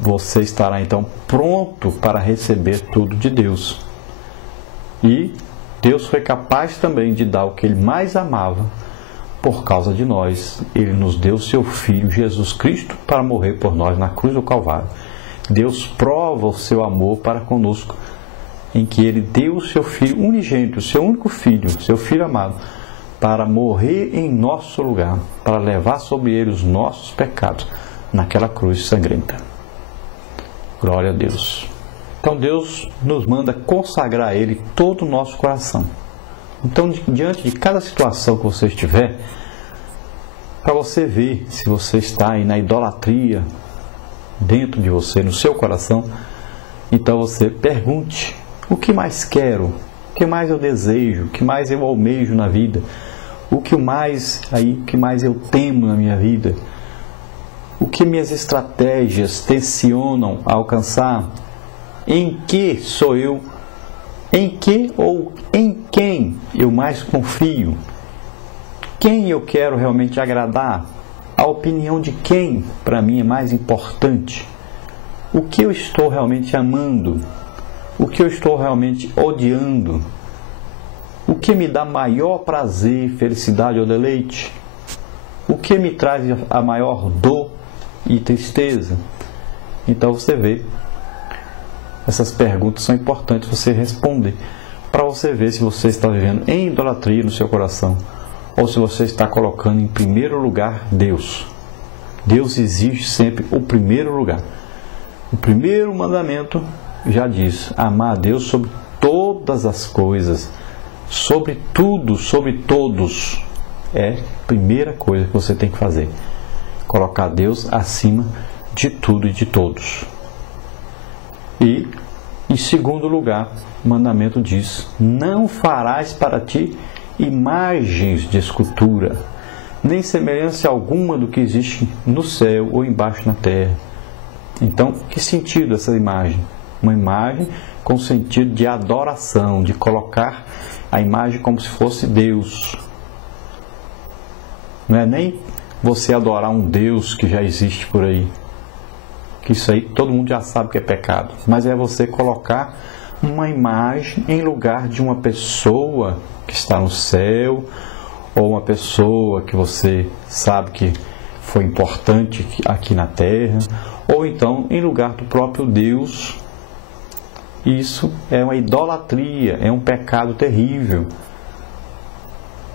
você estará então pronto para receber tudo de Deus. E Deus foi capaz também de dar o que Ele mais amava por causa de nós. Ele nos deu seu Filho, Jesus Cristo, para morrer por nós na cruz do Calvário. Deus prova o seu amor para conosco, em que Ele deu o seu Filho unigênito, o seu único Filho, seu Filho amado, para morrer em nosso lugar, para levar sobre Ele os nossos pecados, naquela cruz sangrenta. Glória a Deus. Então Deus nos manda consagrar a Ele todo o nosso coração. Então, diante de cada situação que você estiver, para você ver se você está aí na idolatria dentro de você, no seu coração, então você pergunte: o que mais quero? O que mais eu desejo? O que mais eu almejo na vida? O que mais eu temo na minha vida? O que minhas estratégias tensionam a alcançar? Em que sou eu? Em que ou em quem eu mais confio? Quem eu quero realmente agradar? A opinião de quem para mim é mais importante? O que eu estou realmente amando? O que eu estou realmente odiando? O que me dá maior prazer, felicidade ou deleite? O que me traz a maior dor e tristeza? Então você vê, essas perguntas são importantes você responder, para você ver se você está vivendo em idolatria no seu coração, ou se você está colocando em primeiro lugar Deus. Deus exige sempre o primeiro lugar. O primeiro mandamento já diz: amar a Deus sobre todas as coisas, sobre tudo, sobre todos. É a primeira coisa que você tem que fazer: colocar Deus acima de tudo e de todos. E, em segundo lugar, o mandamento diz: não farás para ti imagens de escultura, nem semelhança alguma do que existe no céu ou embaixo na terra. Então, que sentido essa imagem? Uma imagem com sentido de adoração, de colocar a imagem como se fosse Deus. Não é nem você adorar um Deus que já existe por aí, que isso aí todo mundo já sabe que é pecado, mas é você colocar uma imagem em lugar de uma pessoa que está no céu, ou uma pessoa que você sabe que foi importante aqui na terra, ou então em lugar do próprio Deus. Isso é uma idolatria, é um pecado terrível.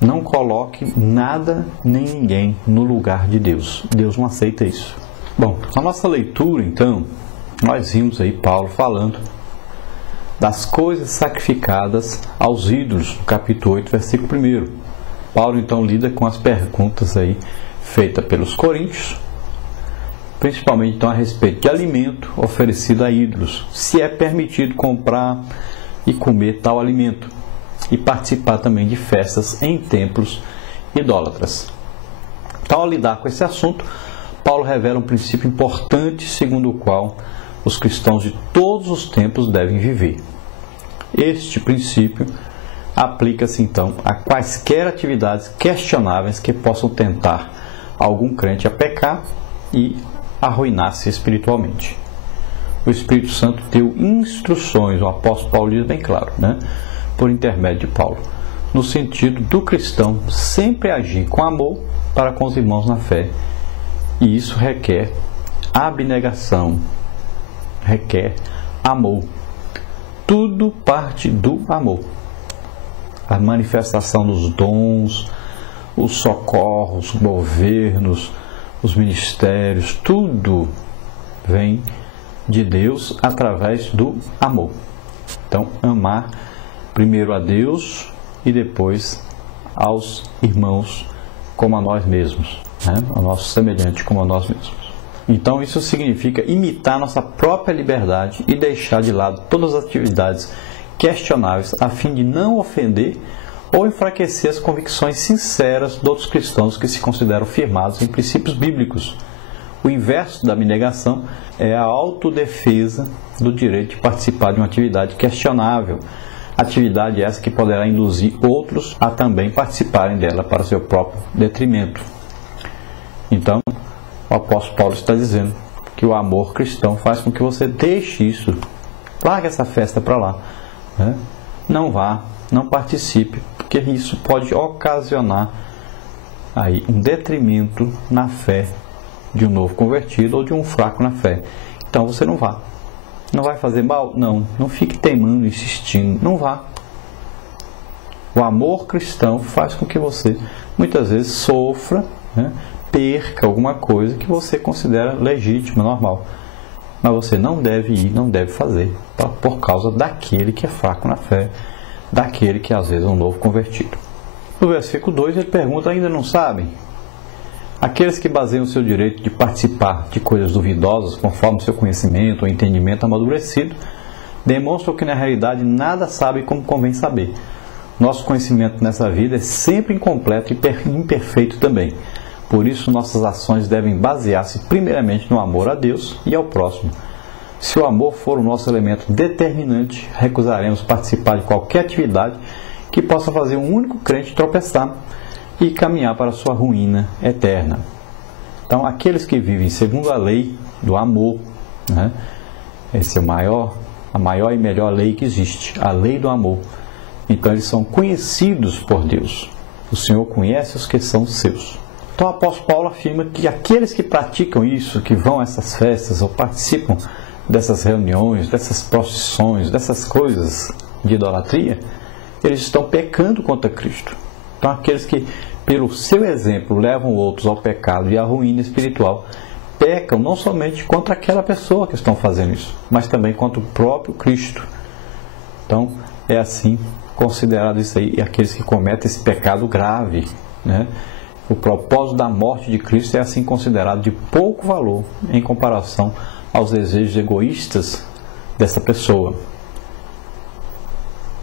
Não coloque nada nem ninguém no lugar de Deus. Deus não aceita isso. Bom, na nossa leitura, então, nós vimos aí Paulo falando das coisas sacrificadas aos ídolos, no capítulo 8, versículo 1. Paulo, então, lida com as perguntas aí feitas pelos coríntios, principalmente, então, a respeito de alimento oferecido a ídolos, se é permitido comprar e comer tal alimento, e participar também de festas em templos idólatras. Então, ao lidar com esse assunto, Paulo revela um princípio importante, segundo o qual os cristãos de todos os tempos devem viver. Este princípio aplica-se, então, a quaisquer atividades questionáveis que possam tentar algum crente a pecar e arruinar-se espiritualmente. O Espírito Santo deu instruções, o apóstolo Paulo diz bem claro, por intermédio de Paulo, no sentido do cristão sempre agir com amor para com os irmãos na fé. E isso requer abnegação, requer amor. Tudo parte do amor. A manifestação dos dons, os socorros, os governos, os ministérios, tudo vem de Deus através do amor. Então, amar primeiro a Deus e depois aos irmãos como a nós mesmos, a nosso semelhante como a nós mesmos. Então isso significa imitar nossa própria liberdade e deixar de lado todas as atividades questionáveis a fim de não ofender ou enfraquecer as convicções sinceras de outros cristãos que se consideram firmados em princípios bíblicos. O inverso da abnegação é a autodefesa do direito de participar de uma atividade questionável. Atividade essa que poderá induzir outros a também participarem dela para seu próprio detrimento. Então, o apóstolo Paulo está dizendo que o amor cristão faz com que você deixe isso. Largue essa festa para lá, né? Não vá, não participe, porque isso pode ocasionar aí um detrimento na fé de um novo convertido ou de um fraco na fé. Então você não vá. Não vai fazer mal? Não fique teimando, insistindo, não vá. O amor cristão faz com que você muitas vezes sofra, né? Perca alguma coisa que você considera legítima, normal. Mas você não deve ir, não deve fazer, por causa daquele que é fraco na fé, daquele que às vezes é um novo convertido. No versículo 2 ele pergunta: ainda não sabem? Aqueles que baseiam o seu direito de participar de coisas duvidosas, conforme o seu conhecimento ou entendimento amadurecido, demonstram que na realidade nada sabem como convém saber. Nosso conhecimento nessa vida é sempre incompleto e imperfeito também. Por isso, nossas ações devem basear-se primeiramente no amor a Deus e ao próximo. Se o amor for o nosso elemento determinante, recusaremos participar de qualquer atividade que possa fazer um único crente tropeçar e caminhar para a sua ruína eterna. Então, aqueles que vivem segundo a lei do amor, né? Essa é a maior e melhor lei que existe, a lei do amor. Então, eles são conhecidos por Deus. O Senhor conhece os que são seus. Então, o apóstolo Paulo afirma que aqueles que praticam isso, que vão a essas festas ou participam dessas reuniões, dessas procissões, dessas coisas de idolatria, eles estão pecando contra Cristo. Então, aqueles que, pelo seu exemplo, levam outros ao pecado e à ruína espiritual, pecam não somente contra aquela pessoa que estão fazendo isso, mas também contra o próprio Cristo. Então, é assim considerado isso aí, aqueles que cometem esse pecado grave, né? O propósito da morte de Cristo é assim considerado de pouco valor em comparação aos desejos egoístas dessa pessoa.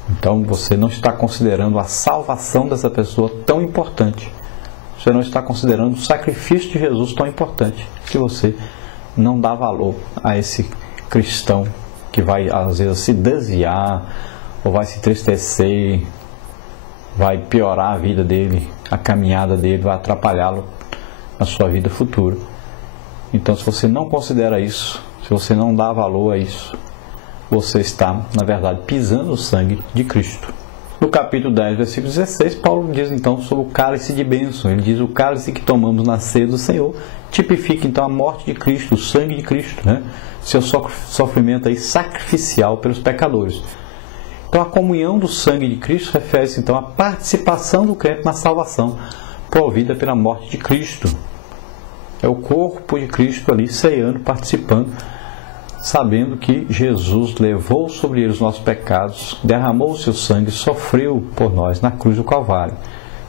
Então você não está considerando a salvação dessa pessoa tão importante. Você não está considerando o sacrifício de Jesus tão importante, que você não dá valor a esse cristão que vai às vezes se desviar, ou vai se entristecer, vai piorar a vida dele, a caminhada dele, vai atrapalhá-lo na sua vida futura. Então, se você não considera isso, se você não dá valor a isso, você está, na verdade, pisando no sangue de Cristo. No capítulo 10, versículo 16, Paulo diz então sobre o cálice de bênção. Ele diz: o cálice que tomamos na ceia do Senhor tipifica então a morte de Cristo, o sangue de Cristo, né? Seu sofrimento aí sacrificial pelos pecadores. Então, a comunhão do sangue de Cristo refere-se então à participação do crente na salvação provida pela morte de Cristo. É o corpo de Cristo ali ceando, participando, sabendo que Jesus levou sobre ele os nossos pecados, derramou o seu sangue, sofreu por nós na cruz do Calvário.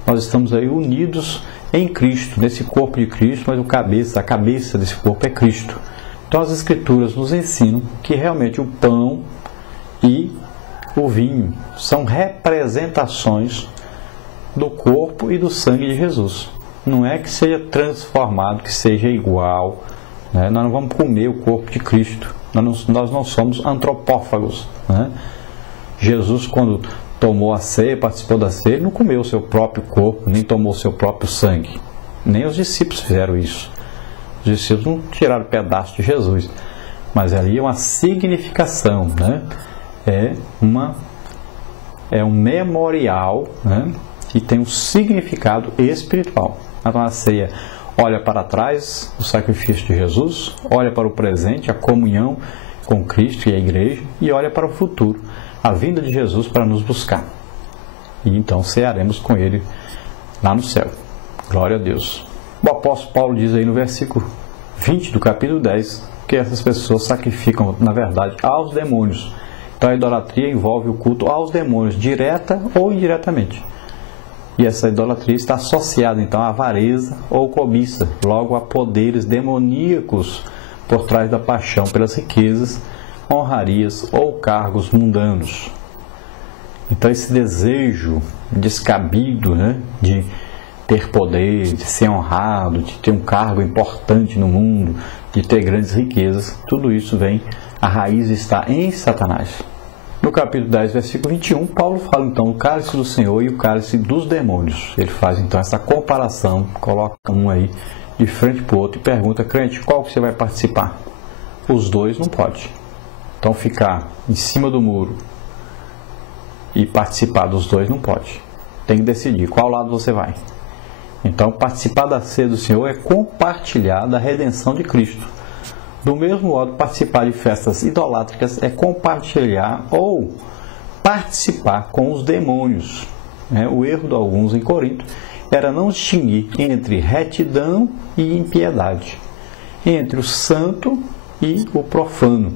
Nós estamos aí unidos em Cristo, nesse corpo de Cristo, mas a cabeça desse corpo é Cristo. Então, as Escrituras nos ensinam que realmente o pão e o vinho são representações do corpo e do sangue de Jesus. Não é que seja transformado, que seja igual, né? Nós não vamos comer o corpo de Cristo. Nós não somos antropófagos, né? Jesus, quando tomou a ceia, participou da ceia, ele não comeu o seu próprio corpo, nem tomou o seu próprio sangue. Nem os discípulos fizeram isso. Os discípulos não tiraram pedaço de Jesus. Mas ali é uma significação, né? É um memorial, né? Que tem um significado espiritual. Então a ceia olha para trás o sacrifício de Jesus, olha para o presente, a comunhão com Cristo e a igreja, e olha para o futuro, a vinda de Jesus para nos buscar. E então cearemos com Ele lá no céu. Glória a Deus. O apóstolo Paulo diz aí no versículo 20 do capítulo 10 que essas pessoas sacrificam, na verdade, aos demônios. Então a idolatria envolve o culto aos demônios, direta ou indiretamente. E essa idolatria está associada então à avareza ou cobiça, logo a poderes demoníacos por trás da paixão pelas riquezas, honrarias ou cargos mundanos. Então esse desejo descabido, né, de ter poder, de ser honrado, de ter um cargo importante no mundo, de ter grandes riquezas, tudo isso vem, a raiz está em Satanás. No capítulo 10, versículo 21, Paulo fala então o cálice do Senhor e o cálice dos demônios. Ele faz então essa comparação, coloca um aí de frente para o outro e pergunta: crente, qual que você vai participar? os dois não pode. Então ficar em cima do muro e participar dos dois não pode. Tem que decidir qual lado você vai. Então participar da ceia do Senhor é compartilhar da redenção de Cristo. Do mesmo modo, participar de festas idolátricas é compartilhar ou participar com os demônios. O erro de alguns em Corinto era não distinguir entre retidão e impiedade, entre o santo e o profano,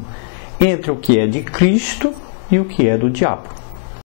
entre o que é de Cristo e o que é do diabo.